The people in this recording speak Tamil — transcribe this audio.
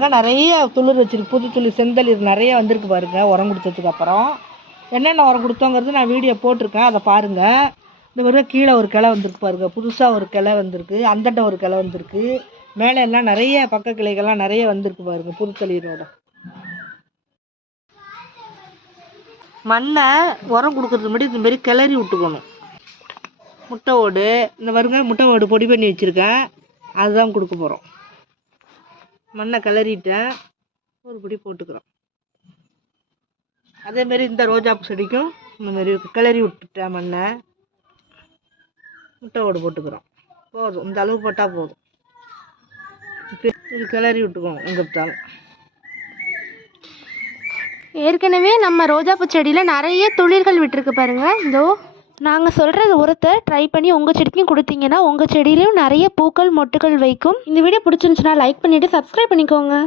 ஆனால் நிறைய துளிர் வச்சிருக்கு. புது துளிர் செந்தளிர் நிறைய வந்திருக்கு பாருங்க உரம் கொடுத்ததுக்கு அப்புறம். என்னென்ன உரம் கொடுத்தோங்கிறது நான் வீடியோ போட்டிருக்கேன். அதை பாருங்கள் இந்த பாருங்க கீழே ஒரு கிளை வந்திருக்கு பாருங்க. புதுசாக ஒரு கிளை வந்திருக்கு. அந்தட்ட ஒரு கிளை வந்திருக்கு. மேலே எல்லாம் நிறைய பக்க கிளைகள்லாம் நிறைய வந்திருக்கு பாருங்க புது தளிரோட மண்ணை உரம் கொடுக்கறதுக்கு முன்னாடி இந்த மாதிரி கிளறி விட்டுக்கணும். முட்டை ஓடு. இந்த பாருங்க முட்டை ஓடு பொடி பண்ணி வச்சுருக்கேன். அதுதான் கொடுக்க போகிறோம் மண்ணை கிளறிட்டேன் ஒரு பிடி போட்டுக்கிறோம். அதே மாதிரி இந்த ரோஜாப்பூ செடிக்கும் இந்த மாதிரி கிளறி விட்டுட்டேன் மண்ணை முட்டை ஓடு போட்டுக்கிறோம். போதும். இந்த அளவு போட்டால் போதும். இது கிளறி விட்டுக்கோங்க எங்கே பார்த்தாலும் ஏற்கனவே நம்ம ரோஜாப்பூ செடியில் நிறைய துளிர்கள் விட்டுருக்கு பாருங்க. இதோ நாங்கள் சொல்கிறது உரத்தை ட்ரை பண்ணி உங்கள் செடிக்கும் கொடுத்தீங்கன்னா உங்கள் செடியிலையும் நிறைய பூக்கள் மொட்டுகள் வைக்கும். இந்த வீடியோ பிடிச்சிருந்துச்சுன்னா லைக் பண்ணிவிட்டு சப்ஸ்கிரைப் பண்ணிக்கோங்க.